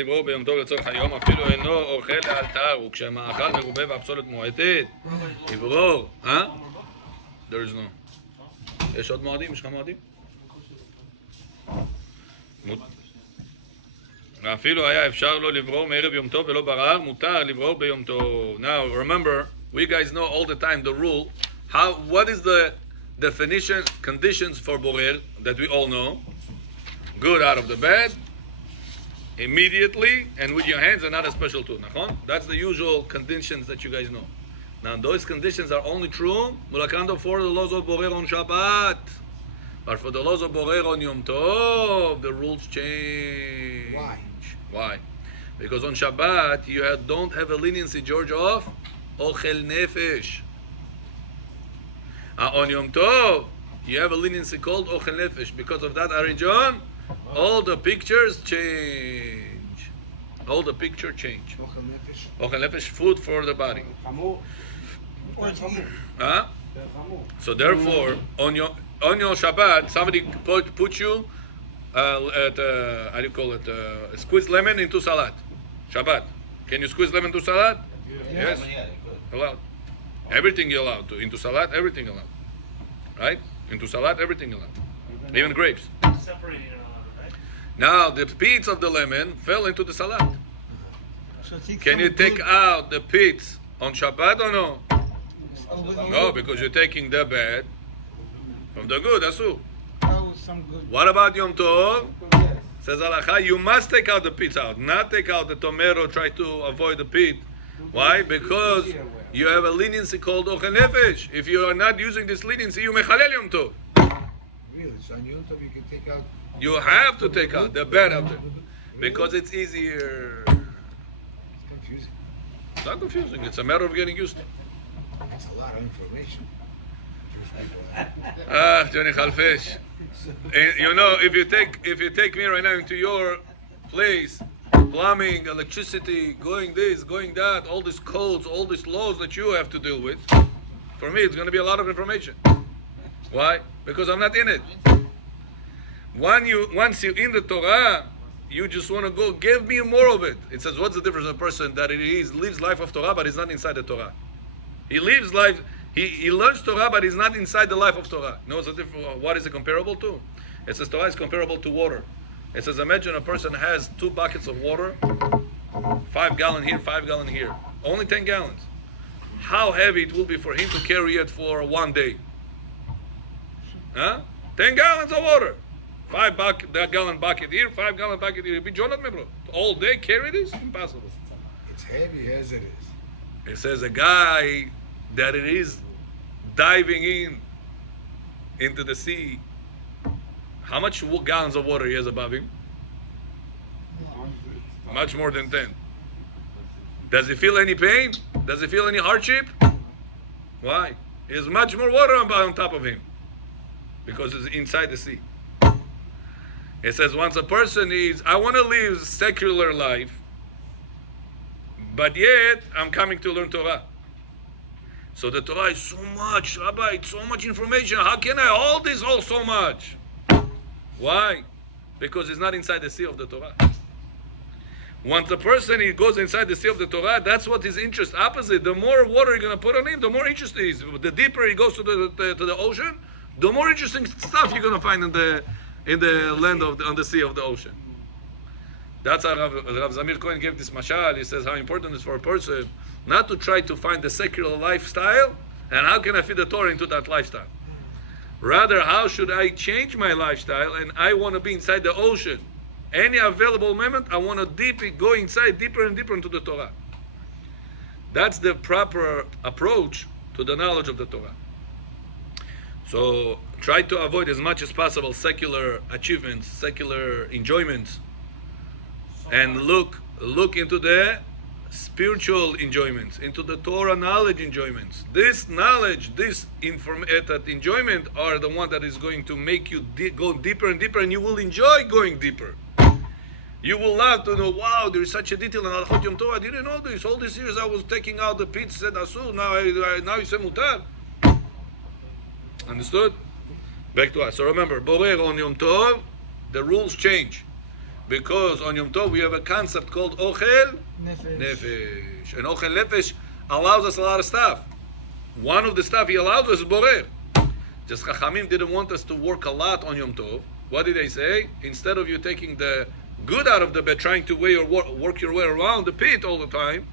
לברור ביום טוב לצורך היום, אפילו אינו אוכל לאלתר, וכשהמאכל מרובה והפסולת מועטת, לברור, There is no. יש עוד מועדים? יש לך מועדים? אפילו היה אפשר לו לברור מערב יום טוב ולא ברר, מותר לברור ביום טוב. Now remember, we guys know all the time the rule. What is the definition, conditions for borer that we all know? Good out of the bed, immediately, and with your hands and not a special tool. That's the usual conditions that you guys know. Now those conditions are only true for the laws of borer on Shabbat. But for the laws of borer on Yom Tov, the rules change. Why? Because on Shabbat you don't have a leniency, George, of ochel nefesh. On Yom Tov you have a leniency called ochel nefesh. Because of that, Ari John, all the pictures change. All the picture change. Ochel nefesh, food for the body. So therefore, on your Shabbat, somebody put you at how do you call it? Squeeze lemon into salad. Shabbat. Can you squeeze lemon into salad? Yes. Allowed. Everything you're allowed to. Into salad, everything allowed. Right? Into salad, everything allowed. Even grapes. Separating it allowed, right? Now the pits of the lemon fell into the salad. So Can you take out the pits on Shabbat or no? No, because you're taking the bad from the good. Asu. What about Yom Tov? Says Halacha, you must take out the pits out, not take out the tomato. Try to avoid the pit. Why? Because you have a leniency called ochel nefesh. If you are not using this leniency, you mechalel Yom Tov. Really? So on Yom Tov you can take out. You have to take out the bad of it because it's easier. It's confusing. It's not confusing. It's a matter of getting used to. It's a lot of information. Johnny Khalfesh. You know, if you take me right now into your place, plumbing, electricity, going this, going that, all these codes, all these laws that you have to deal with, for me it's going to be a lot of information. Why? Because I'm not in it. Once you're in the Torah, you just want to go, give me more of it. It says, what's the difference of a person that lives life of Torah, but he's not inside the Torah? He lives life, he learns Torah, but he's not inside the life of Torah. You know what's the difference? What is it comparable to? It says Torah is comparable to water. It says, imagine a person has 2 buckets of water, 5 gallon here, 5 gallon here, only 10 gallons. How heavy it will be for him to carry it for one day? 10 gallons of water. 5 gallon bucket here, 5 gallon bucket here. Be Jonathan, my bro. All day carry this? Impossible. It's heavy as it is. It says a guy that it is diving into the sea. How much gallons of water he has above him? Much more than 10. Does he feel any pain? Does he feel any hardship? Why? There's much more water on top of him because it's inside the sea. It says once a person I want to live secular life, but yet I'm coming to learn Torah. So the Torah is so much, Rabbi, it's so much information. How can I hold this all so much? Why? Because it's not inside the sea of the Torah. Once the person goes inside the sea of the Torah, that's what his interest. Opposite, the more water you're going to put on him, the more interested he is. The deeper he goes to the ocean, the more interesting stuff you're going to find in the land on the sea of the ocean. That's how Rav Zamir Cohen gave this mashal. He says how important it is for a person not to try to find the secular lifestyle and how can I fit the Torah into that lifestyle. Rather, how should I change my lifestyle and I want to be inside the ocean. Any available moment, I want to go inside deeper and deeper into the Torah. That's the proper approach to the knowledge of the Torah. So try to avoid as much as possible secular achievements, secular enjoyments, and look into the spiritual enjoyments, into the Torah knowledge enjoyments. This knowledge, that enjoyment are the one that is going to make you go deeper and deeper, and you will enjoy going deeper. You will love to know, wow, there is such a detail in Alachot Yom Tov. I didn't know this. All these years I was taking out the pits, said Asu, now you say Mutar. Understood? Back to us. So remember, Borer on Yom Tov, the rules change. Because on Yom Tov we have a concept called Ochel Nefesh. Nefesh. And Ochel Nefesh allows us a lot of stuff. One of the stuff he allows us is Borer. Just Chachamim didn't want us to work a lot on Yom Tov. What did they say? Instead of you taking the good out of the bed, trying to work your way around the pit all the time,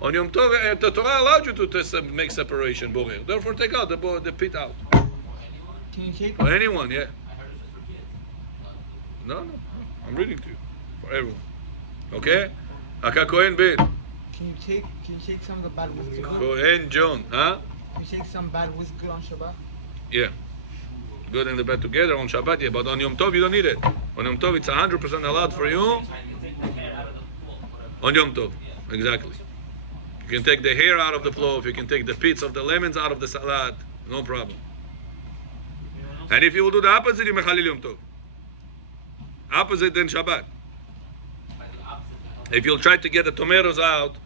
on Yom Tov, the Torah allowed you to make separation, Borer. Therefore, take out the pit out. Can you take? For anyone, yeah. No. I'm reading to you. For everyone. Okay? Aka Kohen Ben. Can you take some of the bad whiskey? Kohen John. Huh? Can you take some bad whiskey on Shabbat? Yeah. Good and the bad together on Shabbat, yeah. But on Yom Tov, you don't need it. On Yom Tov, it's 100% allowed for you. On Yom Tov. Exactly. You can take the hair out of the plov. You can take the pits of the lemons out of the salad. No problem. And if you will do the opposite, you mechalil Yom Tov. Opposite than Shabbat. If you'll try to get the tomatoes out,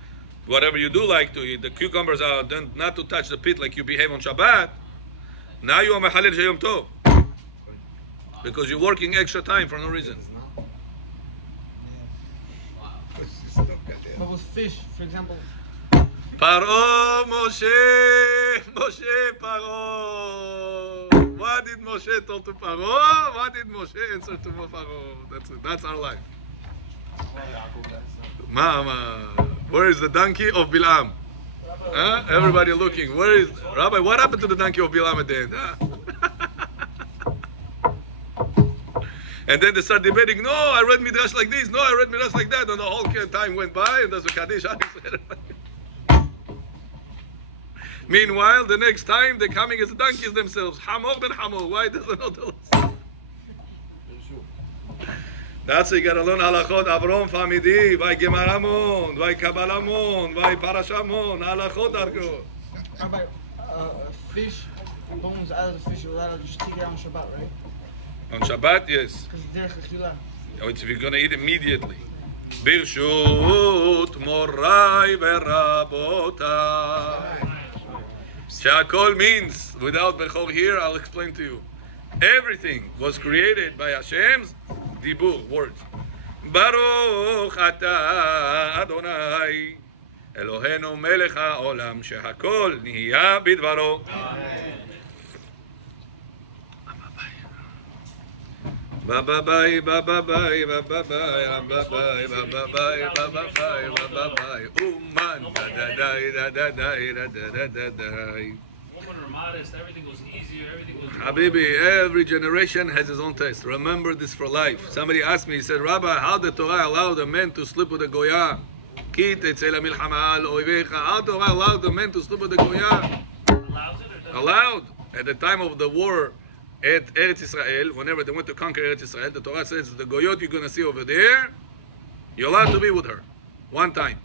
whatever you do like to eat, the cucumbers out, then not to touch the pit like you behave on Shabbat, now you are mechalil Yom Tov. Because you're working extra time for no reason. But with fish, for example, Paro, Moshe, Paro. What did Moshe tell to Paro? What did Moshe answer to Paro? That's it. That's our life. Mama, where is the donkey of Bilam? Huh? Everybody looking. Where is Rabbi? What happened to the donkey of Bilam at the end? Huh? And then they start debating. No, I read midrash like this. No, I read midrash like that. And the whole time went by, and there's a kaddish. Meanwhile, the next time they're coming as donkeys themselves. Hamor ben Hamor. Why doesn't know tell us? That's you gotta learn halachot. Avrom famidi, by Gemaramon, by Kabbalamon, by Parashamon, halachot darko. Rabbi, fish bones out of the fish, you're allowed to just take it out on Shabbat, right? On Shabbat, yes. Because there's a chila. If you're gonna eat immediately. Birshut morai verabotai. Shakol means, without Bechor here, I'll explain to you. Everything was created by Hashem's dibur, words. Baruch ata Adonai Eloheinu melech haolam shehakol niya bidvaro. Baba bye, baba bye, baba bye, baba bye, baba bye, baba bye, baba bye. Uman da da da da da da da da da. Women are modest, everything goes easier, everything goes. Habibi, every generation has his own taste. Remember this for life. Somebody asked me, he said, Rabbi, how did Torah allow the men to sleep with the goya? Kit etzel milchama al oivecha. How Torah allowed the men to sleep with the goya? Allows it or doesn't? Allowed. At the time of the war at Eretz Israel, whenever they went to conquer Eretz Israel, the Torah says, the goyot you're going to see over there, you're allowed to be with her. One time.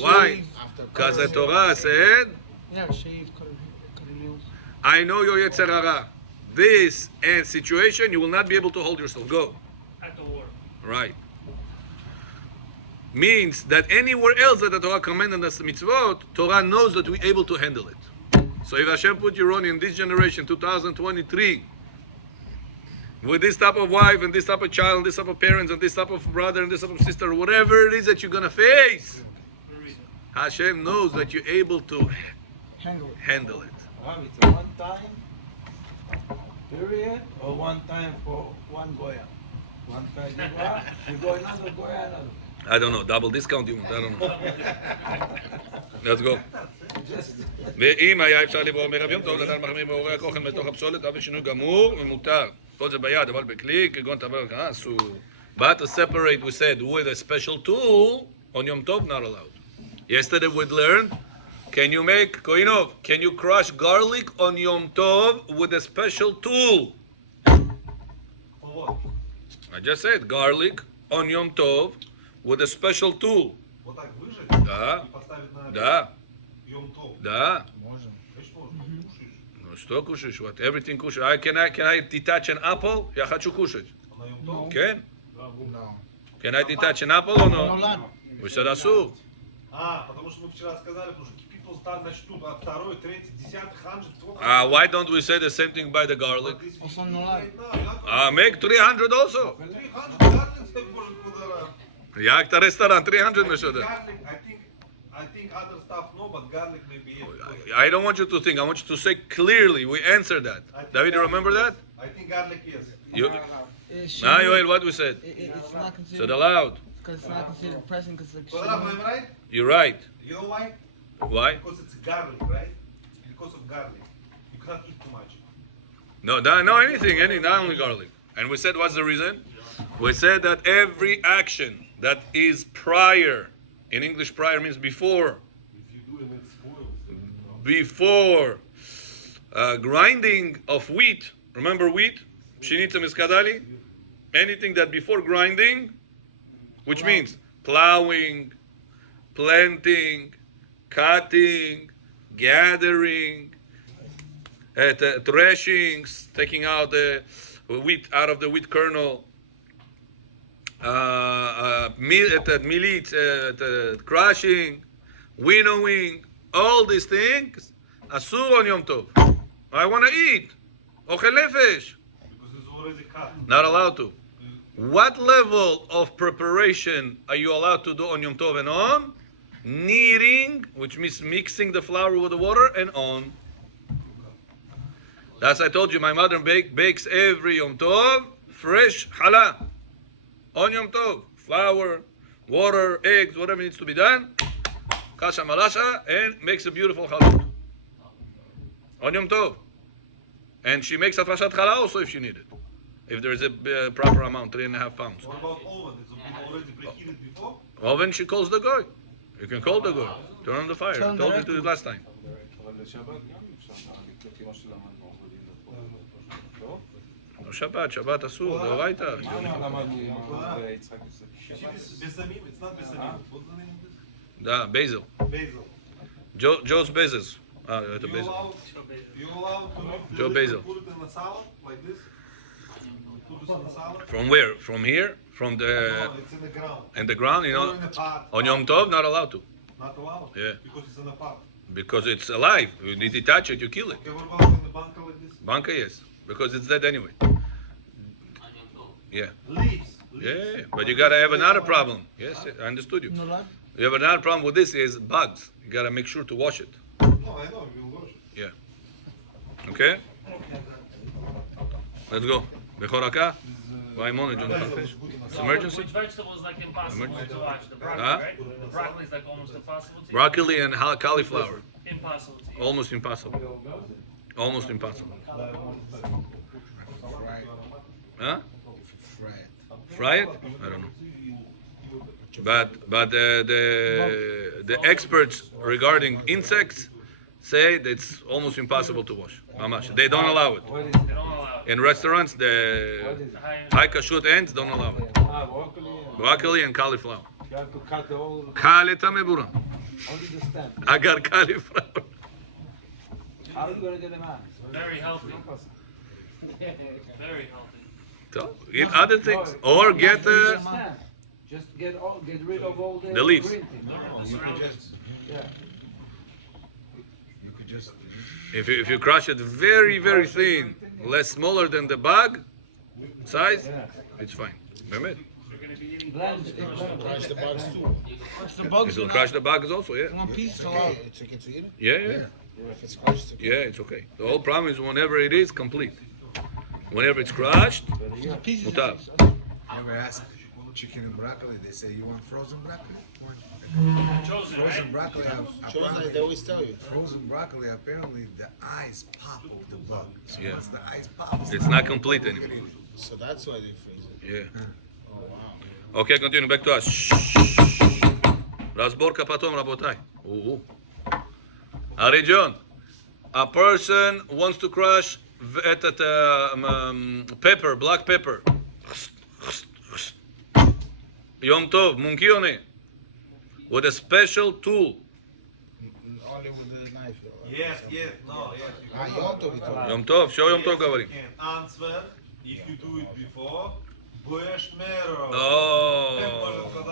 Why? Because the Torah said, Yeah, shave, cut nails. I know your Yetzer Hara. This and situation, you will not be able to hold yourself. Go. At the war. Right. Means that anywhere else that the Torah commanded us mitzvot, Torah knows that we're able to handle it. So if Hashem put you on in this generation, 2023, with this type of wife and this type of child, and this type of parents and this type of brother and this type of sister, whatever it is that you're going to face, Hashem knows that you're able to handle it. It's a one time period or one time for one goya? One time you go another goya, another. I don't know, double discount you want, I don't know. Let's go. ואם היה אפשר לברור מרב יום טוב, לדעת מחמיר מעוררי הכוחן מתוך הפסולת, אף שינוי גמור ומותר. כל זה ביד, אבל בכלי, כגון תבר ככה, אסור. But to separate, we said, with a special tool, on Yom Tov, not allowed. Yesterday we learned, can you make, Koinov, can you crush garlic on Yom Tov with a special tool? For what? I just said, garlic on Yom Tov with a special tool. Вот так выжать Да, и поставить на да, Йом Тов. да. Можем. Конечно, можно. Кушаешь. Ну что кушаешь? What? Everything кушаешь. Can I detach an apple? Я хочу кушать. На Йом Тов. Can? No. Can I detach an apple or No, no? lad. We said אסור. Потому что мы вчера сказали, потому что people start начнут от второй, третий, десятый, hundred. Why don't we say the same thing by the garlic? Also no lie. Make 300 also. 300 garlics может подарок. Jak ta restaurant 300 Meshuda. Garlic, I think other stuff no, but garlic maybe. I don't want you to think. I want you to say clearly. We answered that. David, you remember that? I think garlic yes. You, It's Yoel, what we said? it's not Said considered aloud. because it's not considered pressing because it's But am I right? You're right. You know why? Why? Because it's garlic, right? Because of garlic. You cannot eat too much. No, anything, not only garlic. And we said, what's the reason? We said that every action that is prior, in English prior means before, grinding of wheat. Remember wheat? Pshenica miskadali? Anything that before grinding, which means plowing, planting, cutting, gathering, threshings, taking out the wheat out of the wheat kernel, crushing, winnowing, all these things, asur on Yom Tov. I want to eat. Ochel nefesh. Because it's already cut. Not allowed to. What level of preparation are you allowed to do on Yom Tov and on? Kneading, which means mixing the flour with the water, and on. That's I told you, my mother bakes every Yom Tov fresh challah. On Yom Tov, flour, water, eggs, whatever needs to be done. Kasha malasha, and makes a beautiful challah. On Yom Tov. And she makes a frashat challah also if she needed. If there is a proper amount, 3.5 pounds. What about oven? It's already preheated before? Oven, she calls the goy. You can call the goy. Turn on the fire. Turn I told you to directly. do it last time. No Shabbat asur, deoraita. Besamim? It's not besamim. What's the name of this? Da, basil. Basil. Joe's Bezos. The You basil. allowed to Joe Basil. put it in a salad like this? Put this in a salad? From where? From here? From No, the it's in the ground. in the ground, you Or know. in the pot. On Yom Tov, not allowed to, Not allowed? Yeah. Because it's in a pot. because it's alive. You need to touch it, you kill it. Okay, what about in the bunker like this? Banka, yes, because it's dead anyway. Yeah, Leaves. yeah. But you gotta have another problem. Yes, I understood you. no lie. You have another problem with this is bugs. You gotta make sure to wash it. No, I know. We'll wash it. Okay. Let's go. Bechoraka. Vaimon, you want to finish? It's emergency. Which vegetable is like impossible to watch? The broccoli, Huh? right? The broccoli is like almost impossible to eat. Broccoli and cauliflower. Impossible to eat. Almost impossible. Almost impossible. Huh? Fry it? I don't know. But the experts regarding insects say that it's almost impossible to wash. Mamash. They don't allow it. They don't allow it. In restaurants, the high kashrut ends don't allow it. Broccoli and cauliflower. You have to cut the whole, Kaleta mebura. only the stem. Agar cauliflower. How are you going to get them out? Very healthy. Very healthy. So, eat other things. Or get Stem. Just get rid of all The leaves. green things. You could just, Yeah. you could just, if you crush it very, very thin, less smaller than the bag size, it's fine. Remember? Blend it. crush the bugs too. It's the bugs. It will not- crush the bugs also, yeah. One piece It's is allowed. okay, it's okay to eat it? Yeah. If it's crushed, it's okay. Yeah, it's okay. The whole problem is whenever it is complete. Whenever it's crushed, The pieces. Mutar. Never ask chicken and broccoli, they say, you want frozen broccoli? Chosen, right? Frozen broccoli, apparently, They always tell you. frozen broccoli, apparently the eyes pop of the bug. So Yeah. once the eyes pop, it's not complete anymore. So that's why they freeze it. Yeah. Okay, continue. Back to us. Rasbor kapatom, rabotai. John, a person wants to crush pepper, black pepper. Yom Tov, munkione, with a special tool. Only with the knife. Yes, no, yes. Yom Tov, you told me. Yom Tov, show Yom Tov говорим. Can answer if you do it before. Boesh mero. Oh,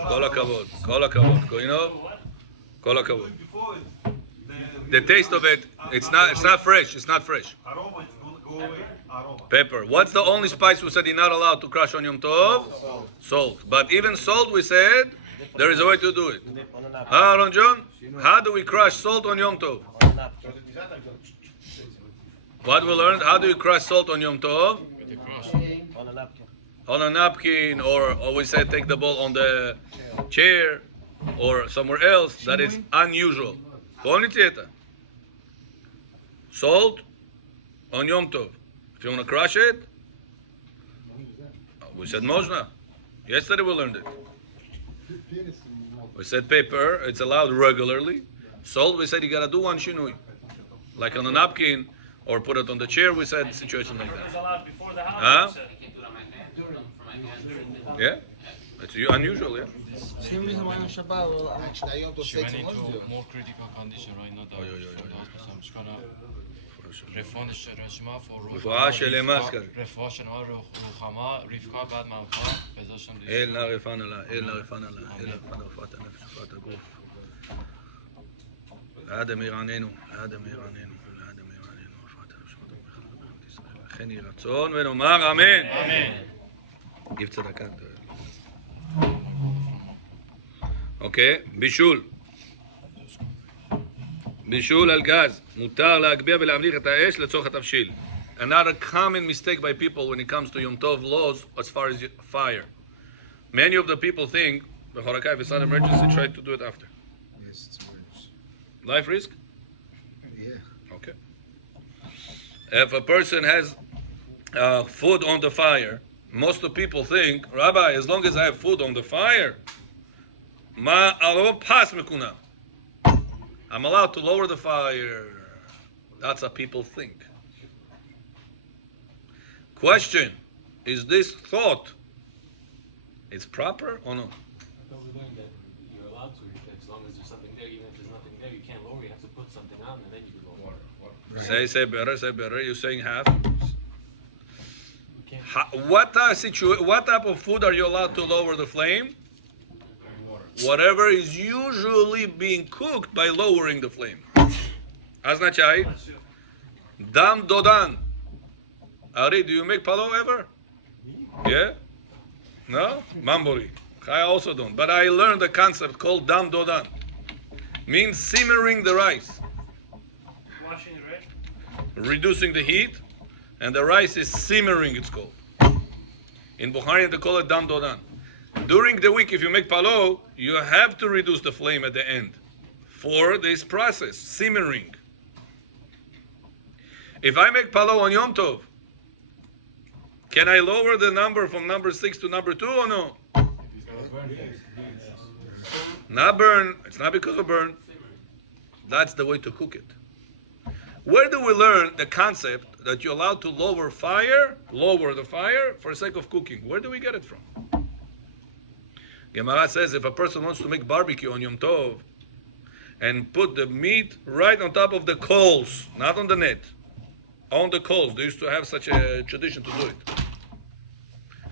כל הכבוד, כל הכבוד. You know, Kol hakavod. Before The taste of it, it's not fresh. It's not fresh. aroma, it's going to go away. Aroma. Pepper. What's the only spice we said you're not allowed to crush on Yom Tov? Salt. But even salt, we said there is a way to do it. Aaron John, how do we crush salt on Yom Tov? What we learned? How do you crush salt on Yom Tov? On a napkin, or we said take the bowl on the chair or somewhere else. That is unusual. Salt on Yom Tov. If you want to crush it, we said Moshe. Yesterday we learned it. We said pepper, it's allowed regularly. Salt, we said you gotta do one shinui. Like on a napkin, or put it on the chair, we said situation like It was that. allowed before the Huh? house. Yeah? It's unusual, yeah? Same reason why on Shabbat we'll allow. Actually, Yom Tov She went takes into a more critical condition right now. רפואה שלמה רפואה שלמה, רפואה שלמה רוחמה, רבקה בת מלכה, בעזרת השם. אל נא רפאנה לה, אל נא רפאנה לה, אל נא רפאנה רפואת הנפש, רפואת הגוף. לעד אמיר עננו, לעד אמיר עננו, לעד אמיר עננו, רפואת הנפש, רפואת הגוף, רפואת ישראל. לכן יהי רצון ונאמר אמן. גיב צדקה. אוקיי, בישול. בישול על גז, מותר להגביה ולהמליך את האש לצורך התבשיל. Another common mistake by people when it comes to Yom Tov laws as far as fire. Many of the people think, if it's an emergency, try to do it after. Yes, it's worse. Life risk? Yeah. Okay. If a person has food on the fire, most of the people think, Rabbi, as long as I have food on the fire, I'm allowed to lower the fire. That's what people think. Question, is this thought, it's proper or no? You're allowed to, as long as there's something there. Even if there's nothing there, you can't lower. You have to put something on, and then you can lower. Say better. You're saying half. You can't. What type of food are you allowed to lower the flame? Whatever is usually being cooked by lowering the flame. Aznachai, dam dodan. Ari, do you make palo ever? Yeah? No? Mambori. I also don't. But I learned a concept called dam dodan. Means simmering the rice. Washing it, right? Reducing the heat. And the rice is simmering, it's called. In Bukhari, they call it dam dodan. During the week, if you make palo, you have to reduce the flame at the end for this process, simmering. If I make palo on Yom Tov, can I lower the number from number 6 to number 2 or no? Not burn. It's not because of burn. That's the way to cook it. Where do we learn the concept that you're allowed to lower the fire for the sake of cooking? Where do we get it from? Gemara says if a person wants to make barbecue on Yom Tov and put the meat right on top of the coals, not on the net, on the coals. They used to have such a tradition to do it.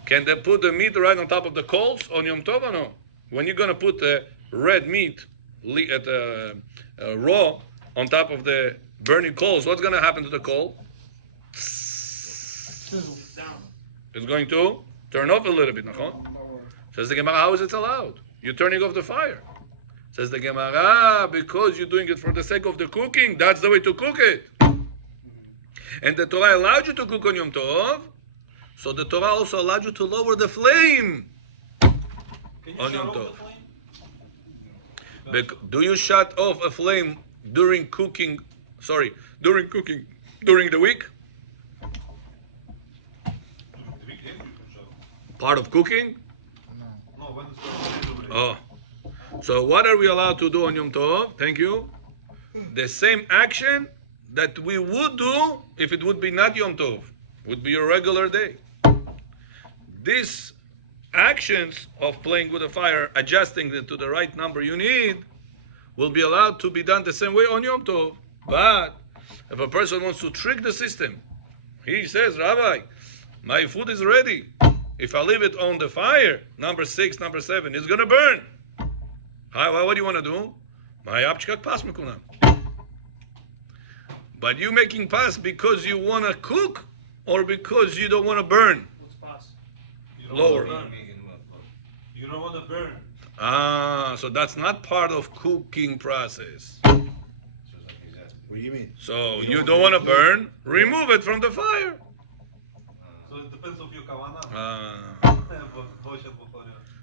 Can they put the meat right on top of the coals on Yom Tov or no? When you're going to put the red meat raw on top of the burning coals, what's going to happen to the coal? It's going to turn off a little bit. Says the Gemara, how is it allowed? You're turning off the fire. Says the Gemara, because you're doing it for the sake of the cooking, that's the way to cook it. And the Torah allowed you to cook on Yom Tov, so the Torah also allowed you to lower the flame on Yom Tov. Do you shut off a flame during cooking, during the week? Part of cooking? No, when it's Oh. So what are we allowed to do on Yom Tov? Thank you. The same action that we would do if it would be not Yom Tov. Would be your regular day. These actions of playing with the fire, adjusting it to the right number you need, will be allowed to be done the same way on Yom Tov. But if a person wants to trick the system, he says, Rabbi, my food is ready. If I leave it on the fire, number 6, number 7, it's going to burn. What do you want to do? But you making pas because you want to cook or because you don't want to burn? What's pass? You don't Lower. wanna burn. You don't want to burn. So that's not part of cooking process. What do you mean? So you don't want to burn, remove it from the fire. So it depends of your kavanah.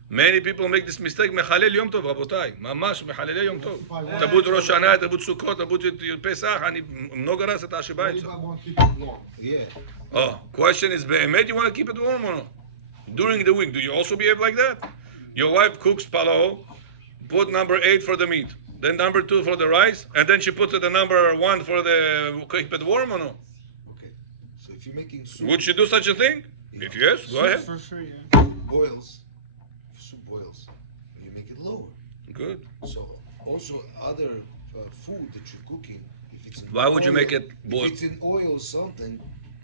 Many people make this mistake. מחלל יום טוב, רבותיי. ממש מחללי יום טוב. תרבות ראש השנה, תרבות סוכות, תרבות פסח. אני много раз это ошибается. Yeah. Oh, question is, באמת you want to keep it warm or not? During the week, do you also behave like that? Your wife cooks palo, put number 8 for the meat, then number 2 for the rice, and then she puts it the number 1 for the keep it warm or no? Okay. So if you're making soup, Would she do such a thing? If yes, go ahead. For sure, yeah. boils, if soup boils, you make it lower. Good. So also other food that you're cooking, if it's in Why would you oil- make it boil? If it's in oil or something,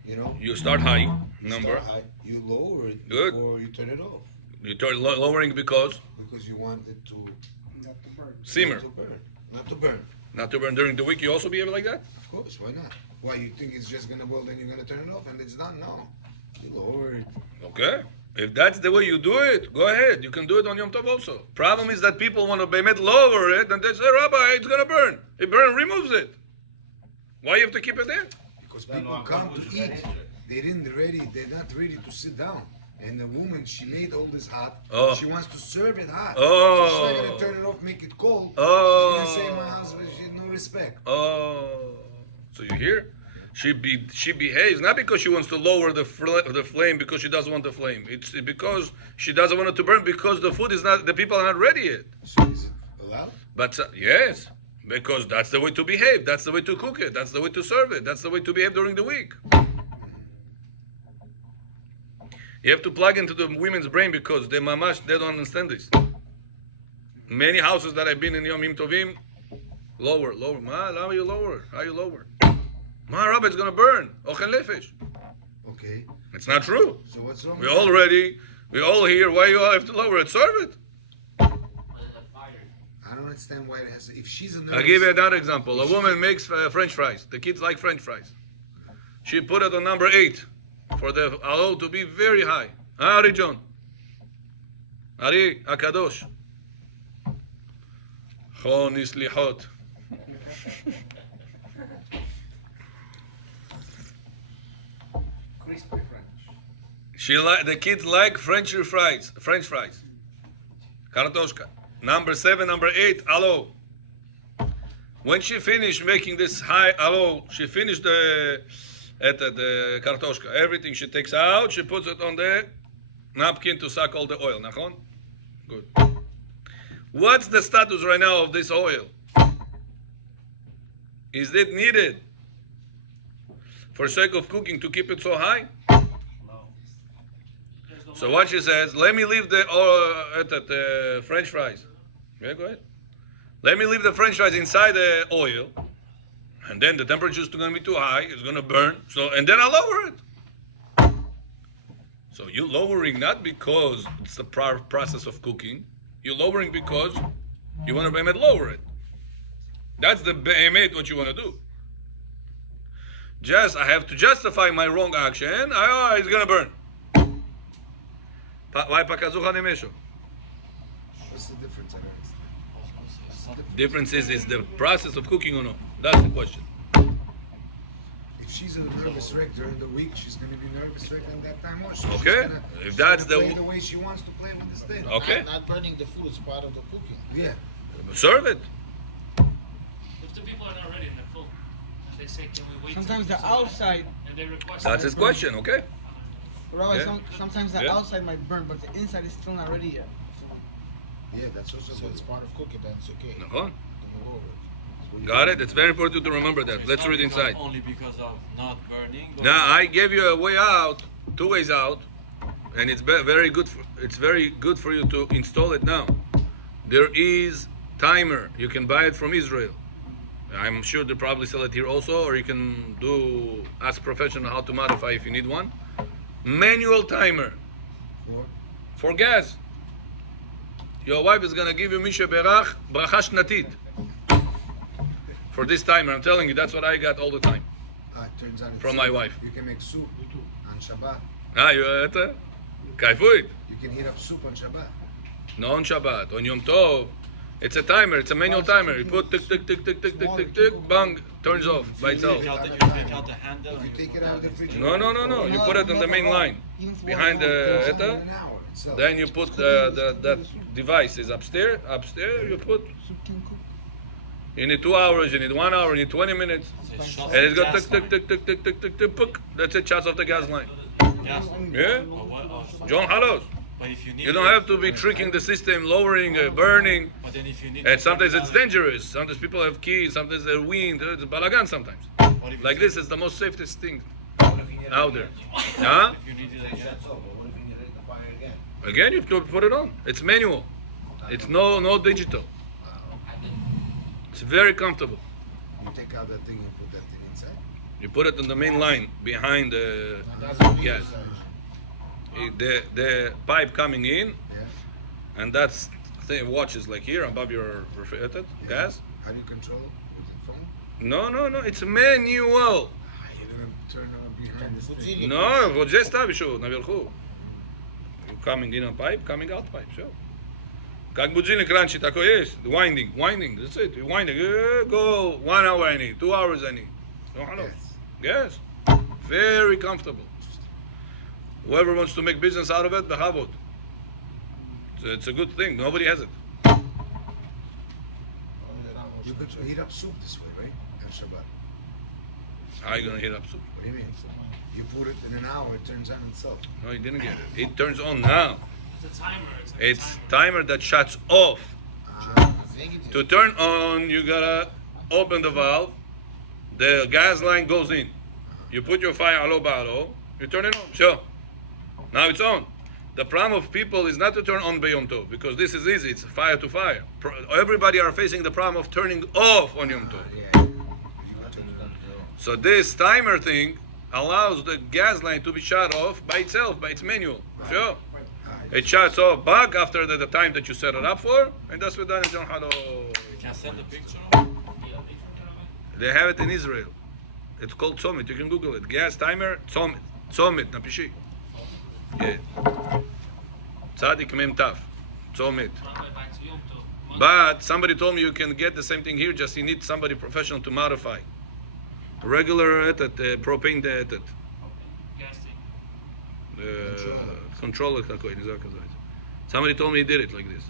you know, You start high, you number. start high, you lower it Good. before you turn it off You start lowering because because you want it to simmer, not to burn, not to burn. not to burn. During the week, you also behave like that. Of course, why not? Why you think it's just gonna boil, then you're gonna turn it off and it's done? No, you lower it. Okay. If that's the way you do it, go ahead. You can do it on Yom Tov also. Problem is that people want to bemet lower it, and they say, Rabbi, it's gonna burn. It burns, removes it. Why you have to keep it there? Because people come to eat, they're not ready to sit down. And the woman, she made all this hot. Oh. She wants to serve it hot. Oh. So she's not gonna turn it off, make it cold. Oh. She's gonna say, my husband, she has no respect. Oh, so you hear? She behaves not because she wants to lower the flame because she doesn't want the flame. It's because she doesn't want it to burn because the food is not, the people are not ready yet. So is it allowed? But yes, because that's the way to behave. That's the way to cook it. That's the way to serve it. That's the way to behave during the week. You have to plug into the women's brain because they mamash, they don't understand this. Many houses that I've been in Yom Tovim, lower. Ma, how you lower? How you lower? Ma, Rabbi, it's going to burn. Ochel nefesh. Okay. It's not true. So what's wrong? We all here. Why you all have to lower it? Serve it. I don't understand why it has. If she's a nurse, I'll give you another example. A woman makes French fries. The kids like French fries. She put it on number 8 for the alo to be very high. Ari John. Ari Akadosh. Chon Islichot. Crispy French. The kids like French fries. Kartoshka. Number 7, number 8, alo. When she finished making this high alo, she finished the kartoshka. Everything she takes out, she puts it on the napkin to suck all the oil. Nachon? Good. What's the status right now of this oil? Is it needed for sake of cooking to keep it so high? So what she says, let me leave the French fries. Yeah, go ahead. Let me leave the French fries inside the oil, and then the temperature is going to be too high. It's going to burn. So, and then I'll lower it. So you're lowering not because it's the process of cooking. You're lowering because you want to lower it. That's the behemet what you want to do. I have to justify my wrong action. It's going to burn. Why pakazucha nemesho? what's the difference? I don't understand. Difference is the process of cooking or no? That's the question. If she's a nervous wreck during the week, she's going to be nervous wreck at that time also. Okay. If that's play the way she wants to play with the state. Okay. Not burning the food is part of the cooking. Yeah. Serve it. If the people are not ready and they're full, and they say, can we wait? Sometimes till the someone- outside, And they request. That's his question, okay? Rabbi, Yeah. sometimes the Yeah. outside might burn, but the inside is still not ready yet. So, Yeah, that's also So good. it's part of cooking, then it's okay. Nachon. Then you lower it. Got it? It's very important to remember that. Let's read inside. Only because of not burning. or- Now I gave you a way out, 2 ways out, and it's very good. It's very good for you to install it now. There is timer. You can buy it from Israel. I'm sure they probably sell it here also, or you can ask professional how to modify if you need one. Manual timer for gas. Your wife is gonna give you Misha Berach bracha shnatit. for this timer. I'm telling you, that's what I got all the time It turns out it's from my wife. You can make soup on Shabbat. You kaifuit. You can heat up soup on Shabbat. No on Shabbat, on Yom Tov. It's a timer. It's a manual timer. You put tick, tick, tick, tick, tick, tick, tick, tick, bang, turns off by itself. You take out the handle. If you take it out of the fridge, No. You put it on the main line behind the in an hour itself. Then you put that device is upstairs. You put. You need 2 hours. You need 1 hour. You need 20 minutes. And it's got tick, tick, tick, tick, tick, tick, tick, tick, tick. That's it. Shuts off the gas line. Yes. Yeah. But what, John Hallos. but if you need You don't have to be tricking the system, lowering, burning. But then if you need And sometimes it's dangerous. Sometimes people have keys. Sometimes they're wind. It's balagan sometimes. What if Like you, this is the most safest thing out there. Huh? if you need it again? Again, you have to put it on. It's manual. It's no digital. It's very comfortable. You take out that thing and put that thing inside. You put it on the main line behind the gas. The pipe coming in, Yeah. and that's thing watches like here above your refrigerator gas. How do you control it? With the phone? No. It's manual. You're gonna turn on behind this thing. No, вот здесь ставишь его наверху. You coming in a pipe, coming out pipe. Все. Как будильник раньше такой есть. Winding. That's it. You winding. Go 1 hour I need, 2 hours I need. No, hello. Yes. Very comfortable. Whoever wants to make business out of it, behavot. It's a good thing. Nobody has it. You could heat up soup this way, right? On Shabbat. How are you gonna heat up soup? What do you mean? You put it in an hour, it turns on itself. No, you didn't get it. It turns on now. It's a timer. It's timer that shuts off. To turn on, you gotta open the valve. The gas line goes in. You put your fire alo ba'alo. You turn it on. Sure. Now it's on. The problem of people is not to turn on Yom Tov because this is easy. It's fire to fire. Everybody are facing the problem of turning off on Yom Tov. Yeah. So this timer thing allows the gas line to be shut off by itself, by its manual. Sure. It shuts off back after the time that you set it up for, and that's what done in John Hado. Can I send a picture? They have it in Israel. It's called Tzomit. You can Google it. Gas timer, Tzomit. Napishi. Yeah. Tzadik Mem Tav. Tzomit. But somebody told me you can get the same thing here, just you need somebody professional to modify. Regular propane controller такой, не знаю как называется. Somebody told me he did it like this.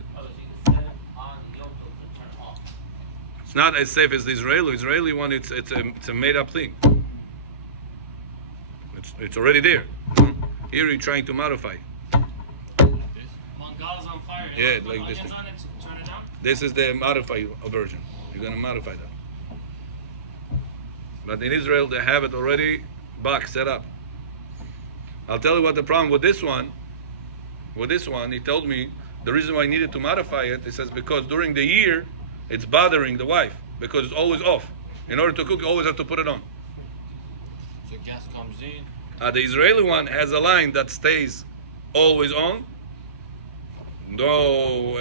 It's not as safe as the Israeli one. It's a made up thing. It's already there. Here you're trying to modify. Mangal's on fire. Yeah, like this thing. On it, turn it down. This is the modified version. You're gonna modify that. But in Israel they have it already box set up. I'll tell you what the problem with this one. With this one, he told me the reason why I needed to modify it. He says because during the year it's bothering the wife because it's always off. In order to cook, you always have to put it on. So gas comes in. The Israeli one has a line that stays always on. No,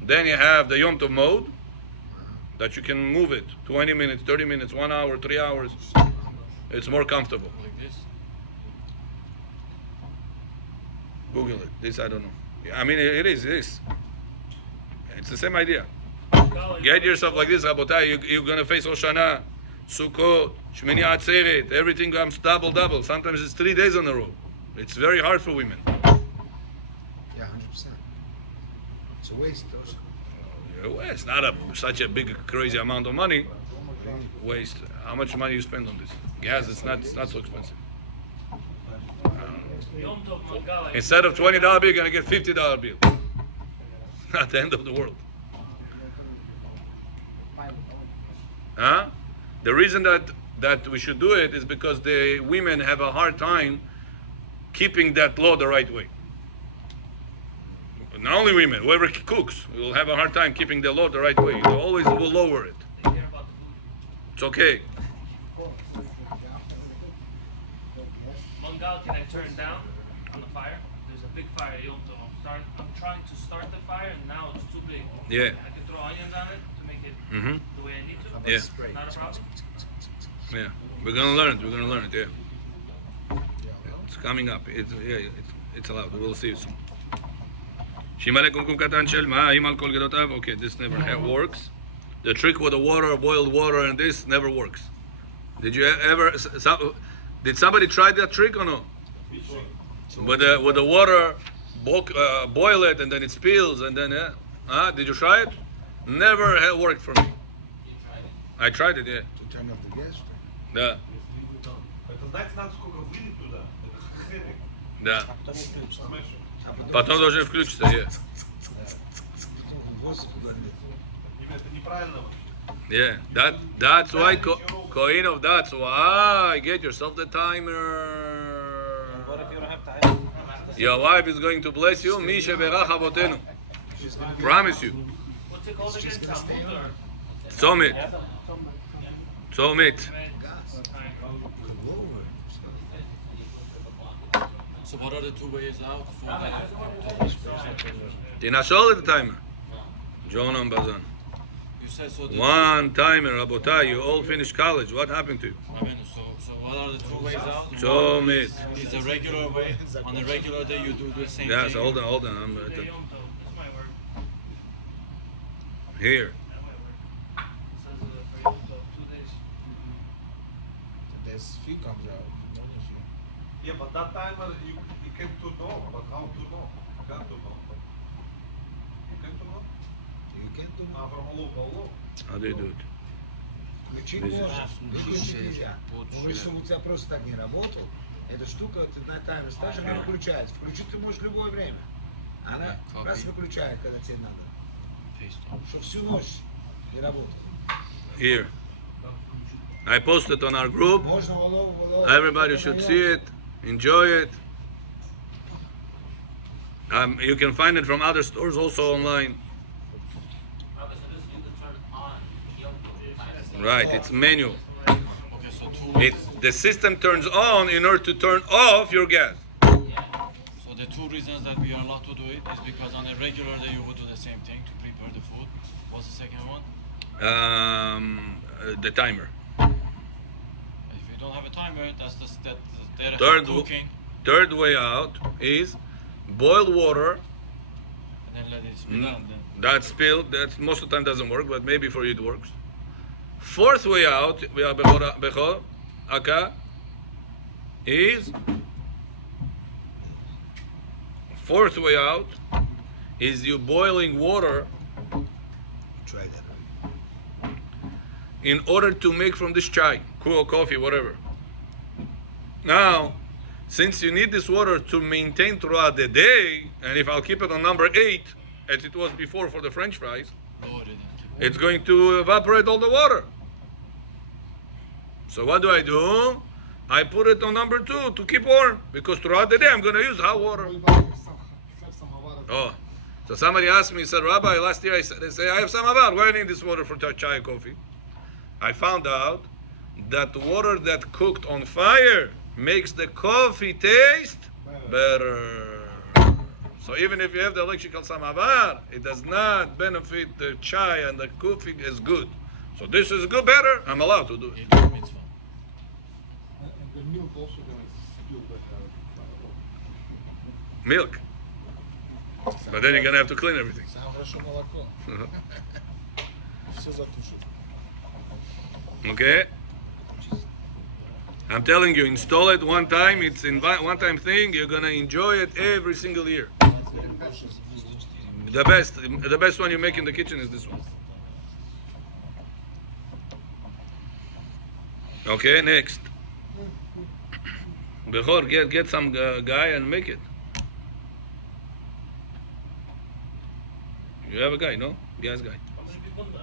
then you have the Yom Tov mode that you can move it 20 minutes, 30 minutes, 1 hour, 3 hours. It's more comfortable. Like this. Google it. This I don't know. I mean, it is. It's the same idea. Get yourself like this, Rabotai. You're gonna face Rosh Hashana, Sukkot, Shmini Atzeret. Everything comes double. Sometimes it's 3 days on a row. It's very hard for women. Yeah, 100%. It's a waste, those. Well, it's not such a big, crazy amount of money. Waste. How much money you spend on this? Gas. It's not so expensive. Instead of $20 bill, you're gonna get $50 bill. Not the end of the world. Huh? The reason that we should do it is because the women have a hard time keeping that law the right way. Not only women, whoever cooks will have a hard time keeping the law the right way. They always will lower it. It's okay. Mangal, can I turn down on the fire? There's a big fire. I'm trying to start the fire and now it's too big. Yeah. I can throw onions on it to make it the way I need to. Yeah. Yeah. We're gonna learn it. We're gonna learn it. Yeah. It's coming up. It's allowed. We'll see it soon. Shimale kumkum katan shel ma'im al kol gedotav. Okay, this never works. The trick with the water, boiled water, and this never works. Did you ever? Did somebody try that trick or no? With the water, boil it and then it spills and then did you try it? Never worked for me. I tried it, yeah. To turn off the gas. Да. Это знать надо, сколько вылить туда. Это хрень. Да. Понимаешь? Потом должен включиться, yeah. Именно это неправильно вообще. Yeah, that's why Koinov, that's why get yourself the timer. What if you don't have time? Your wife is going to bless you. Misha berach avotenu. Promise you. What's it called again? Tzomit. Tzomit. So what are the 2 ways out for Tinashol the timer. John and Bazan. You said so. One timer, Rabotai. You all finished college. What happened to you? So what are the 2 ways out? Tzomit. It's a regular way. On a regular day, you do the same Yeah, thing. so hold on. Here. There's few comes out. Yeah, but that timer you can turn on. But how to know? You can't turn on. You can turn on? You can't do From all over. How do you do it? Включить можешь, выключить нельзя. Но если у тебя просто так не работал, эта штука, ты на таймер ставишь, она выключается. Включить ты можешь в любое время. Она раз выключает, когда тебе надо. Что всю ночь не работает. Here. I posted on our group. Можно Everybody should see it, enjoy it. You can find it from other stores also online. Right, it's manual. Okay, so 2 ways. The system turns on in order to turn off your gas. So the 2 reasons that we are allowed to do it is because on a regular day you would do the same thing to prepare the food. What's the second one? The timer. If you don't have a timer, that's the cooking, Third way out is boil water. and then let it spill out. Then That spill, that most of the time doesn't work, but maybe for you it works. Fourth way out, is you boiling water Try that. in order to make from this chai, cool coffee, whatever. Now, since you need this water to maintain throughout the day, and if I'll keep it on number 8, as it was before for the French fries, lower it and keep it's going to evaporate all the water. So what do? I put it on number 2 to keep warm, because throughout the day I'm going to use hot water. Oh, so somebody asked me, said, Rabbi, last year I said, I have samavar. Why do I need this water for chai and coffee? I found out that water that cooked on fire makes the coffee taste better. So even if you have the electrical samavar, it does not benefit the chai and the coffee as good. So this is good, better. I'm allowed to do it. it. It's mitzvah. And the milk also going to spill better. Milk. But then you're gonna have to clean everything. Самое хорошо молоко. Все затушит. Okay. I'm telling you, install it one time. It's a one-time thing. You're gonna enjoy it every single year. The best one you make in the kitchen is this one. Okay, next. Before get some guy and make it. You have a guy, no? Gas guy.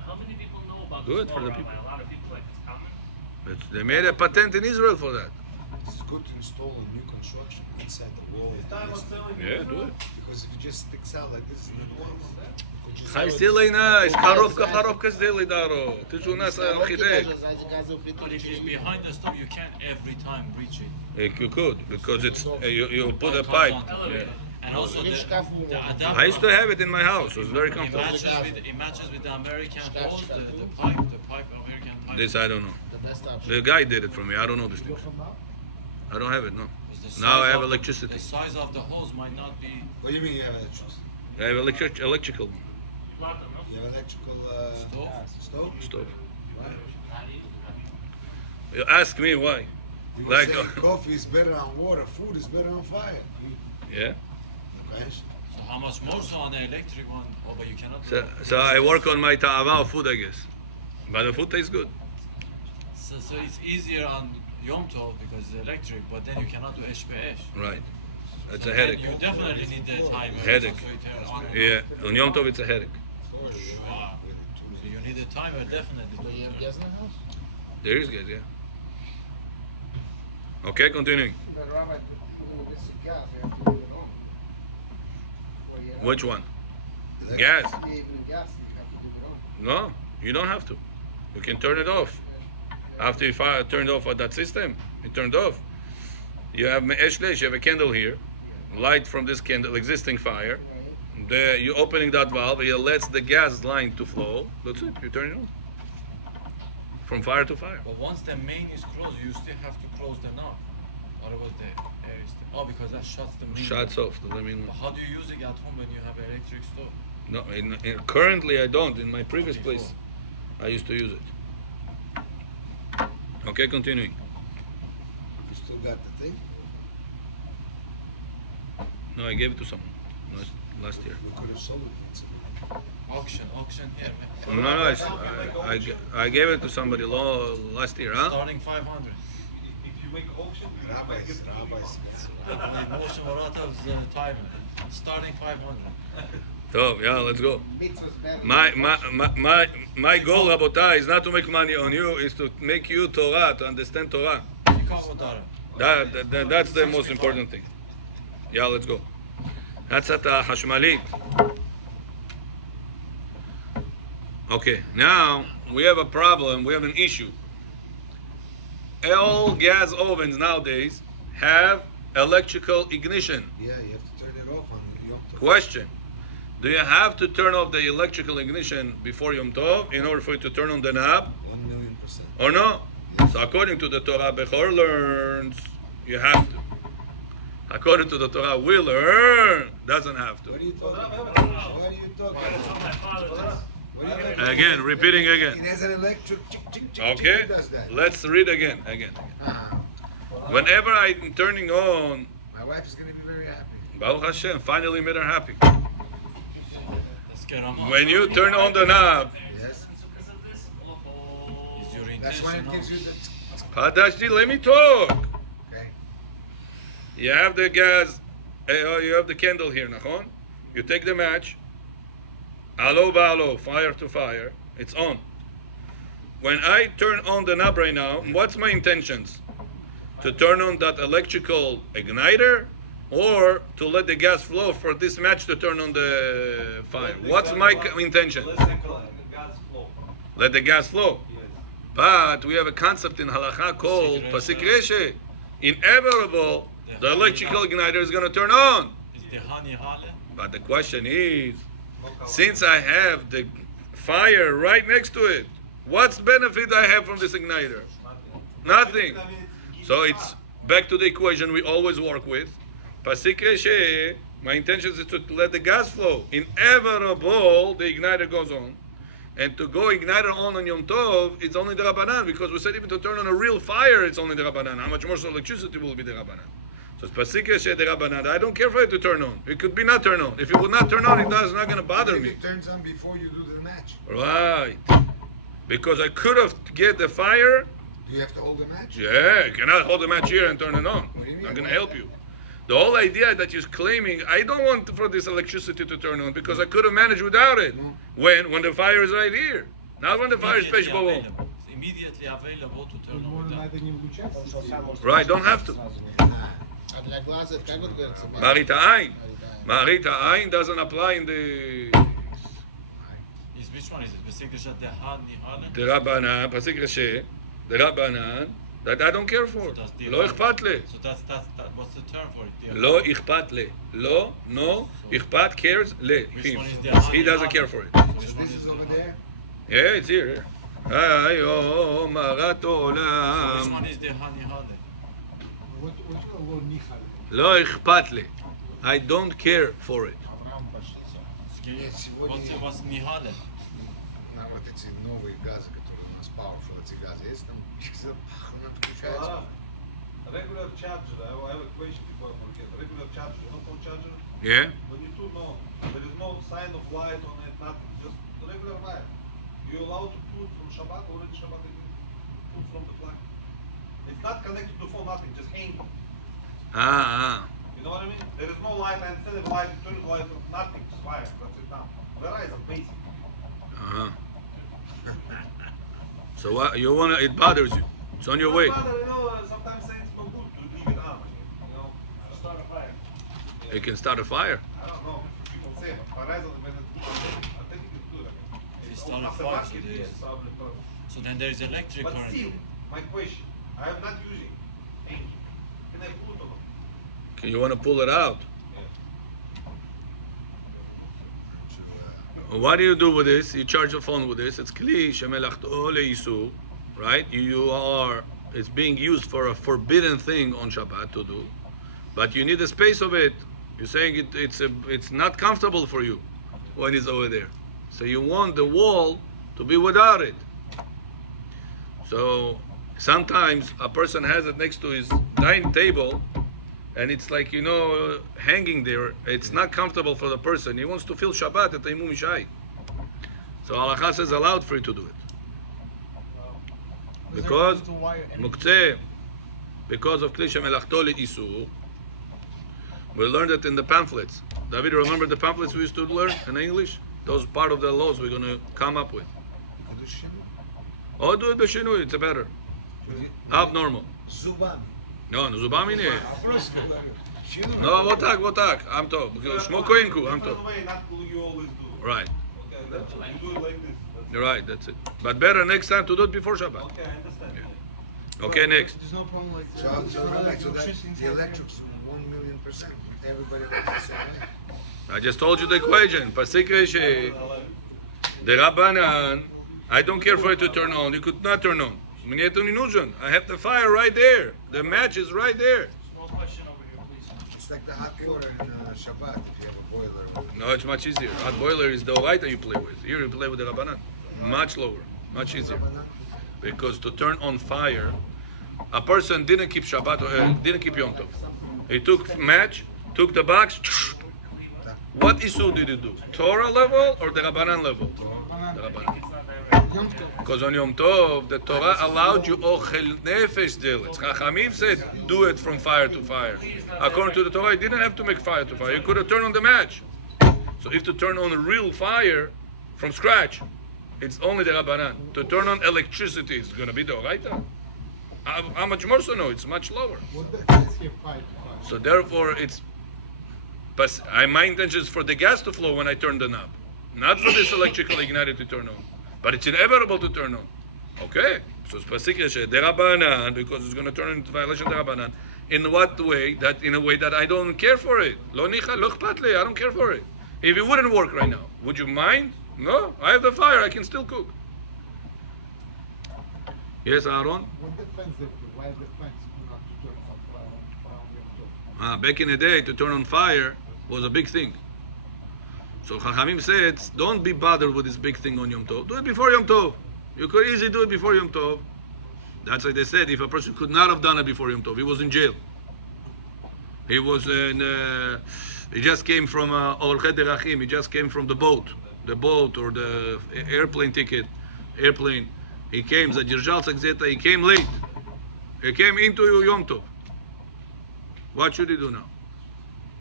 How many people know about Do this it for the law, people. Rabbi? A lot of people, like, it's common. They made a patent in Israel for that. It's good to install a new construction inside the wall. Yeah, do it. Because if it just sticks out like this, it's not nice. Хай сделай нас, коробка сделай, Даро. Ты же у нас архитект. But if it's behind the stove, you can't every time reach it. You could, because it's you put a pipe. Yeah. And also the adapter. I used to have it in my house. It was very It comfortable. matches with the American hose, the pipe American pipe. This I don't know. The best option. The guy did it for me. I don't know these things. I don't have it, no. Because the Now I size have of electricity. The size of the hose might not be. What do you mean you have electricity? I have electrical You have electrical stove? stove. Why? You ask me why. You were Like, saying coffee is better on water, food is better on fire. yeah. Okay. So how much more so on the electric one? Oh, but you cannot. So I work on my ta'ava of food, I guess. But the food tastes good. So it's easier on Yom Tov because it's electric, but then you cannot do Esh Be'esh. Right. It's So a then headache. You definitely need the timer. Headache. So you turn on and Yeah. On Yom Tov, it's a headache. off. Wow. So you need a timer definitely. Do you have gas in the house? There is gas, yeah. Okay, continuing. But Rabbi, with this gas, you have to leave it on. Or you have Which one? Electric. Gas. to leave the gas, you have to leave it on. No, you don't have to. You can turn it off. After you turned off that system, it turned off. You have me'eshlesh, you have a candle here, light from this candle, existing fire. You're opening that valve, it lets the gas line to flow. That's it, you turn it on. From fire to fire. But once the main is closed, you still have to close the knob. Otherwise the air is still. Oh, because that shuts the main. Shuts off, does that mean? But how do you use it at home when you have an electric stove? No, currently I don't. In my previous place, I used to use it. Okay, continuing. You still got the thing? No, I gave it to someone last year. You could have sold it. Auction here. No, I gave it to somebody last year, huh? Starting 500. If you make auction, you make it. Moshe Moretov's timer. Starting 500. So, yeah, let's go. Mitzvah's better. My goal, Rabotai, is not to make money on you, is to make you Torah, to understand Torah. That's the most important thing. Yeah, let's go. That's at Hashmalit. Okay, now we have a problem, we have an issue. All gas ovens nowadays have electrical ignition. Yeah, you have to turn it off on Yom Tov. Question: do you have to turn off the electrical ignition before Yom Tov in order for you to turn on the knob, 1,000,000%. or no? So according to the Torah, Bechor learns you have to. According to the Torah, we learn doesn't have to. What are you talking about? What are you talking about? Again, repeating It again. has an electric Okay, It does that. let's read again. Ah, Whenever I'm turning on, my wife is going to be very happy. Baruch Hashem, finally made her happy. Let's get on. When you turn on the knob, Yes? Is your That's why intention it gives you also. the... Padashdi, let me talk. Okay. You have the gas, you have the candle here, Nachon? You take the match, alo ba'alo, fire to fire, it's on. When I turn on the knob right now, what's my intentions? To turn on that electrical igniter, or to let the gas flow for this match to turn on the fire? What's my intention? Let's say gas flow. Let the gas flow. Yes. But we have a concept in halakha called pasik reshe. Inevitable, the electrical igniter is going to turn on. Is the honey hale? But the question is, since I have the fire right next to it, what's benefit I have from this igniter? Nothing. So it's back to the equation we always work with. Pasik reshe, my intention is to let the gas flow. Inevitable, the igniter goes on. And to go igniter on Yom Tov, it's only the Rabbanan, because we said even to turn on a real fire, it's only the Rabbanan. How much more so electricity will be the Rabbanan? So it's Pasik reshe the Rabbanan. I don't care for it to turn on. It could be not turn on. If it would not turn on, it's not going to bother If me. it turns on before you do the match. Right. Because I could have get the fire. Do you have to hold the match? Yeah, you cannot hold the match here and turn it on. What do you mean? I'm going to help you. The whole idea that you're claiming, I don't want for this electricity to turn on because I could have managed without it. When the fire is right here. Not when the fire is Immediately special. available. It's immediately available to turn on with that. Right, don't have to. A dla głazy tego odbiorcy. Marita Ain. Marita Ain doesn't apply in the Which one is it? The Rabbanan, Rabbanan, Pasik Reshe, the Rabbanan, that I don't care for. So that's the לא אכפת לי. So that's what's the term for it? The לא אכפת לי. לא, no, אכפת cares le. Which one is the He doesn't care for it. So So which one this is is over there. Yeah, it's here. היום הרת Which עולם. one is the honey hale? לא אכפת לי. I don't care for it. What's nihale? На вот эти новые газы, которые у нас powerful, эти газы, есть там, она включается. Regular charger, I have a question before I forget. Regular charger, you know phone charger? Yeah? When you turn on, there is no sign of light on it, nothing, just the regular wire. You allowed to put from Shabbat, already Shabbat again, put from the plug. It's not connected to the phone, nothing, just hanging. You know what I mean? There is no light, and instead of light, you turn the light, nothing, just wire, that's it down. Verizon, basic. Uh-huh. So what, you wanna, it bothers you. It's on your way. You know, sometimes saying it's no good to leave it on, you know. Start a fire. It can start a fire. I don't know, people say, but Verizon, when it's good, I think it's good. I mean, If it's it's start a after fire, market, so it's probably good. So then there is electric But current. still, my question, I am not using engine. Can I put on? Can you wanna pull it out? What do you do with this? You charge your phone with this. It's kli shemelachto leisu, right? It's being used for a forbidden thing on Shabbat to do, but you need the space of it. You're saying it's not comfortable for you when it's over there, so you want the wall to be without it. So sometimes a person has it next to his dining table, and it's like, hanging there. It's not comfortable for the person. He wants to feel Shabbat at the Imum Ishai. So Halakha says allowed for you to do it. Because Muktzeh, because of Kli Shemelachto Le'isu, we learned it in the pamphlets. David, remember the pamphlets we used to learn in English? Those part of the laws we're going to come up with. Oh, do it b'shinui, it's better. Abnormal. Zubami. No, Zubami ne. No, votak. I'm told. Shmo koinku, I'm told. Way, not what you always do. Right. Okay, that's why you do it like this. You're right, that's it. But better next time to do it before Shabbat. Okay, I understand. Okay, next. There's no problem like So that the electrics 1,000,000%. Everybody has the same way. I just told you the equation. Pasik Reshi, the Rabbanan, I don't care for it to turn on. You could not turn on. I have the fire right there. The match is right there. It's like the hot water in Shabbat if you have a boiler. No, it's much easier. Hot boiler is the lighter you play with. Here you play with the Rabbanan. Much lower, much easier. Because to turn on fire, a person didn't keep Shabbat, didn't keep Yom Tov. He took match, took the box. What issue did he do? Torah level or the Rabbanan level? The Rabbanan. Because on Yom Tov, the Torah allowed you ochel nefesh dilets. Chachamim said, do it from fire to fire. According to the Torah, you didn't have to make fire to fire. You could have turned on the match. So if to turn on a real fire from scratch, it's only the Rabbanan. To turn on electricity is going to be the Oraita. How much more so? No, it's much lower. So therefore, but my intention is for the gas to flow when I turn the knob, not for this electrical igniter to turn on. But it's inevitable to turn on. Okay? So specifically, the Rabbanan, because it's going to turn into violation of the Rabbanan. In what way? That in a way that I don't care for it. Lo nicha, lo chpat li, I don't care for it. If it wouldn't work right now, would you mind? No, I have the fire, I can still cook. Yes, Aaron? Back in the day, to turn on fire was a big thing. So Chachamim said, don't be bothered with this big thing on Yom Tov. Do it before Yom Tov. You could easily do it before Yom Tov. That's why they said if a person could not have done it before Yom Tov, he was in jail. He was he just came from Orchet Derachim. He just came from the boat or the airplane ticket. He came, he came late. He came into Yom Tov. What should he do now?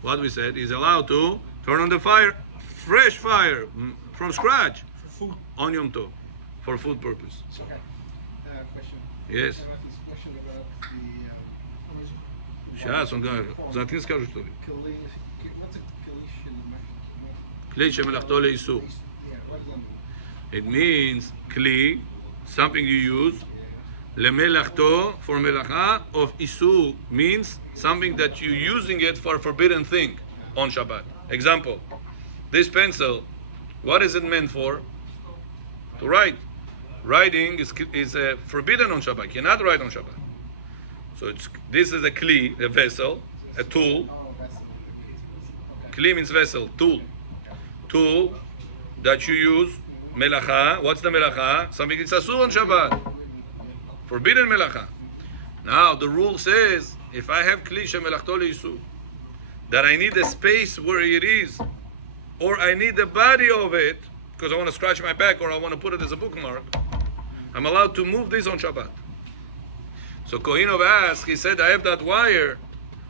What we said, he's allowed to turn on the fire, fresh fire, from scratch, on Yom Tov, for food purpose. Question. Yes. Question about the Сейчас, он говорит, заткни, скажу, что ли. what's a Kli shemelachto le'isu. It means kli, something you use, Lemelachto, for melacha of isur, means something that you're using it for a forbidden thing on Shabbat. Example, this pencil, what is it meant for? To write. Writing is forbidden on Shabbat. You cannot write on Shabbat. So this is a kli, a vessel, a tool. Kli means vessel, tool. Tool that you use, melacha. What's the melacha? Something that's asur on Shabbat. Forbidden melacha. Now the rule says, if I have kli shemelachto leisur, that I need a space where it is, or I need the body of it, because I want to scratch my back, or I want to put it as a bookmark, I'm allowed to move this on Shabbat. So Kohinov asked, he said, I have that wire.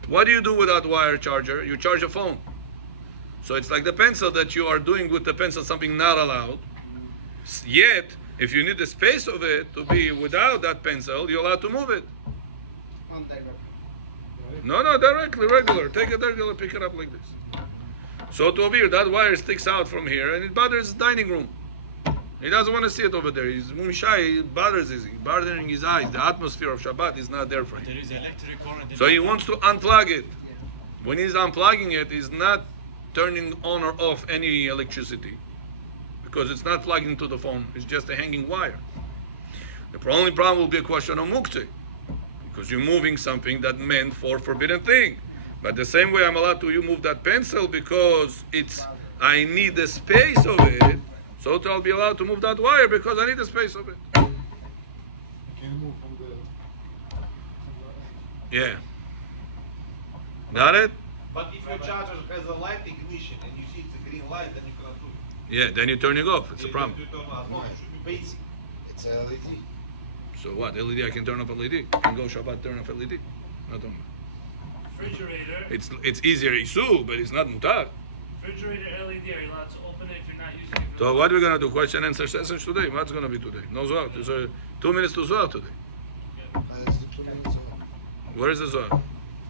What do you do with that wire charger? You charge a phone. So it's like the pencil that you are doing with the pencil, something not allowed. Yet, if you need the space of it to be without that pencil, you're allowed to move it. No, directly, regular. Take it regular, pick it up like this. So to over here, that wire sticks out from here and it bothers the dining room. He doesn't want to see it over there. He's shy, it bothers bothering his eyes. The atmosphere of Shabbat is not there for him. There is electric current. So he wants to unplug it. When he's unplugging it, he's not turning on or off any electricity, because it's not plugged into the phone. It's just a hanging wire. The only problem will be a question of muktzeh, because you're moving something that meant for forbidden thing. But the same way I'm allowed to move that pencil because I need the space of it, so I'll be allowed to move that wire because I need the space of it. Yeah. Got it? But if your charger has a light ignition and you see it's a green light, then you cannot do it. Yeah, then you're turning off. It's a problem. You turn on. No, it should be basic. It's a LED. So what? LED? I can turn off LED. I can go Shabbat, turn off LED. Not on. Refrigerator. It's easier isu, but it's not mutar. Refrigerator LED. Are you allowed to open it if you're not using it? So what are we gonna do? Question and answer sessions today. What's gonna be today? No Zohar. There's 2 minutes to Zohar today. Where is the Zohar?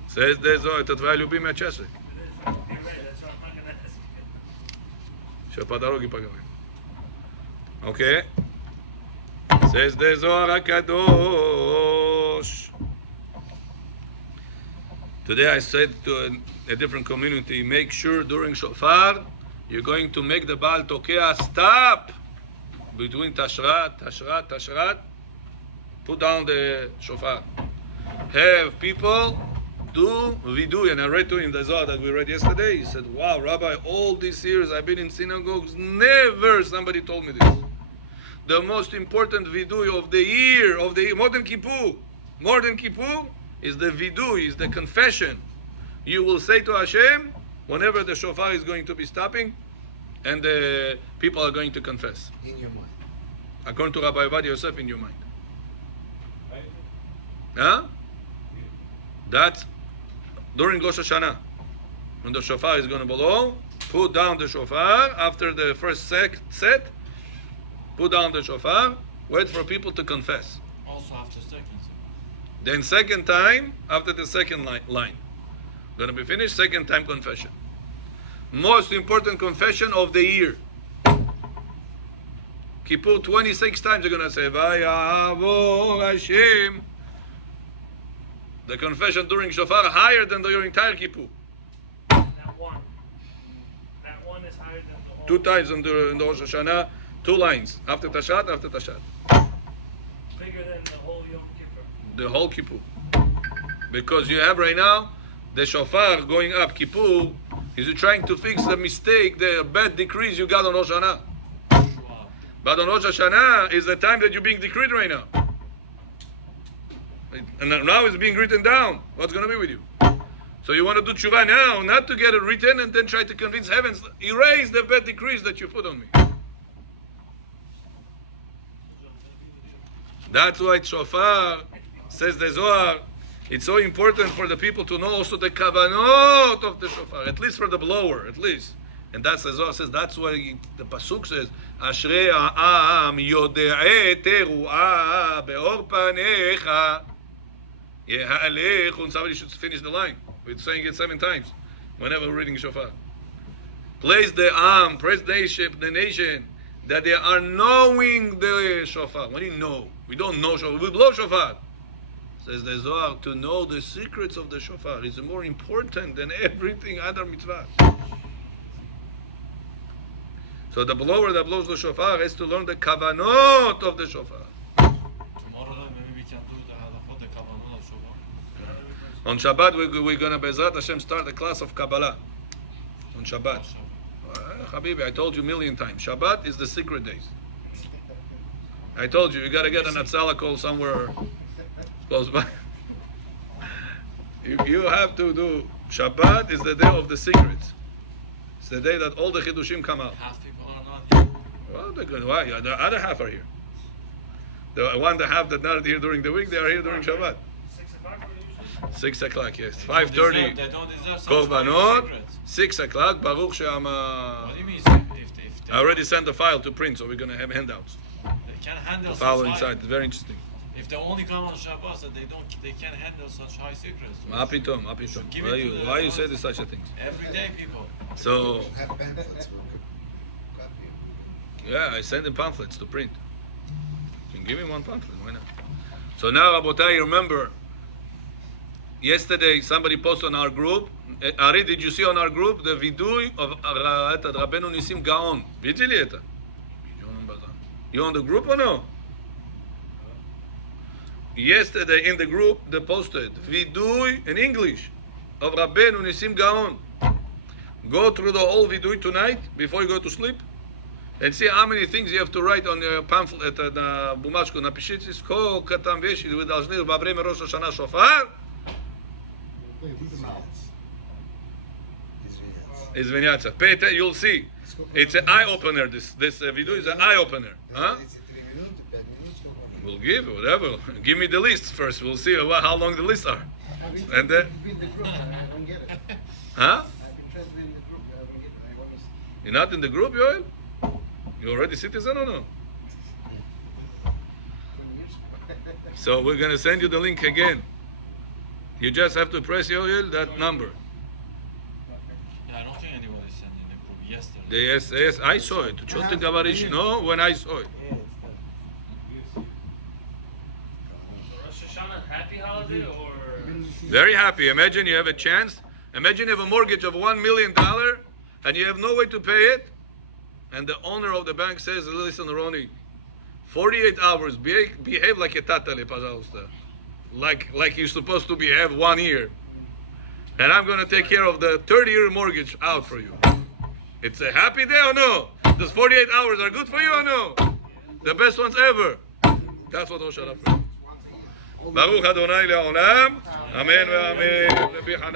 Says the Zohar. Это твоя любимая часть. You're right. That's what I'm not gonna ask you. Сейчас по дороге поговорим. Okay. Says the Zohar HaKadosh. Today I said to a different community, make sure during shofar, you're going to make the Baal Tokea stop between Tashrat. Put down the shofar. Have people do vidui. And I read to him the Zohar that we read yesterday. He said, wow, Rabbi, all these years I've been in synagogues, never somebody told me this. The most important vidui of the year, more than Kippur, is the vidui, is the confession. You will say to Hashem whenever the shofar is going to be stopping and the people are going to confess. In your mind. According to Rabbi Ovadia Yosef, in your mind. Huh? That's during Rosh Hashana. When the shofar is going to blow, put down the shofar after the first set, put down the shofar, wait for people to confess. Also after second. Then second time, after the second line. Going to be finished, second time confession. Most important confession of the year. Kippur, 26 times they're going to say, Vayavor Hashem. The confession during shofar higher than your entire Kippur. That one is higher than the whole. 2 times in the Rosh Hashana, 2 lines. After Tashat. Bigger than the whole Yom Kippur. The whole Kippur. Because you have right now the shofar going up Kippur, is trying to fix the mistake, the bad decrees you got on Rosh Hashanah. But on Rosh Hashanah is the time that you're being decreed right now. And now it's being written down. What's going to be with you? So you want to do tshuva now, not to get it written and then try to convince heavens, erase the bad decrees that you put on me. That's why shofar, says the Zohar, it's so important for the people to know also the kavanot of the shofar, at least for the blower, at least. And that's the Zohar says, that's why the pasuk says, Ashrei ha'am yode'eh teru'ah be'or panecha ye'ha'alech. Somebody should finish the line. We're saying it 7 times whenever we're reading shofar. Praise the nation, that they are knowing the shofar. What do you know? We don't know shofar. We blow shofar. Says the Zohar, to know the secrets of the shofar is more important than everything other mitzvah. So the blower that blows the shofar has to learn the kavanot of the shofar. Tomorrow maybe we can do the halachot, the kavanot of shofar. On Shabbat, we're going to, Bezrat Hashem, start a class of Kabbalah. On Shabbat. Habibi, I told you a million times. Shabbat is the secret days. I told you, you got to get an Atzala call somewhere close by. You have to do. Shabbat is the day of the secrets. It's the day that all the Chidushim come out. Half people are not here. Well, they're good. Why? The other half are here. The one that have that not here during the week, they are here during Shabbat. 6 o'clock usually? 6 o'clock, yes. They don't 5:30. deserve such Korbanot. secrets. 6 o'clock. Baruch She'ama. What do you mean if they I already sent the file to print, so we're going to have handouts. they can't handle The such file high, inside. It's very interesting. if they only come on Shabbat, so they can't handle such high secrets. Ma pitom, ma pitom. Give it Why to you, the why you ones- say this such a thing? Everyday people. So, Have pamphlets. yeah, I send him pamphlets to print. You can give him one pamphlet, why not? So now, Rabotai, remember, yesterday somebody posted on our group, Ari, did you see on our group the vidui of Rabbeinu Nisim Gaon? Videli eta. You on the group or no? Yesterday in the group they posted vidui in English of Rabbeinu Nisim Gaon. Go through the whole vidui tonight before you go to sleep and see how many things you have to write on your pamphlet на бумажку. Напишите, сколько там вещей вы должны во время Rosh Hashana шофар. Извиняться. Pay attention, you'll see. It's an eye opener. This video is an eye opener. Huh? We'll give whatever. Give me the list first. We'll see how long the lists are. And then, huh? You're not in the group, Yoel? You already citizen or no? So we're gonna send you the link again. You just have to press Yoel that number. Yeah, I don't think anyone is sending the group yesterday. Yes, I saw it. Chote Gavarish, no, when I saw it. Rosh Hashana happy holiday or? Very happy. Imagine you have a chance. Imagine you have a mortgage of $1 million and you have no way to pay it. And the owner of the bank says, listen, Ronnie, 48 hours, behave like a tatale, пожалуйста. Like you're supposed to behave 1 year. And I'm going to take care of the 30-year mortgage out for you. It's a happy day or no? Those 48 hours are good for you or no? The best ones ever. That's what Rosh Hashana. Baruch Adonai le'olam. Amen ve'amen.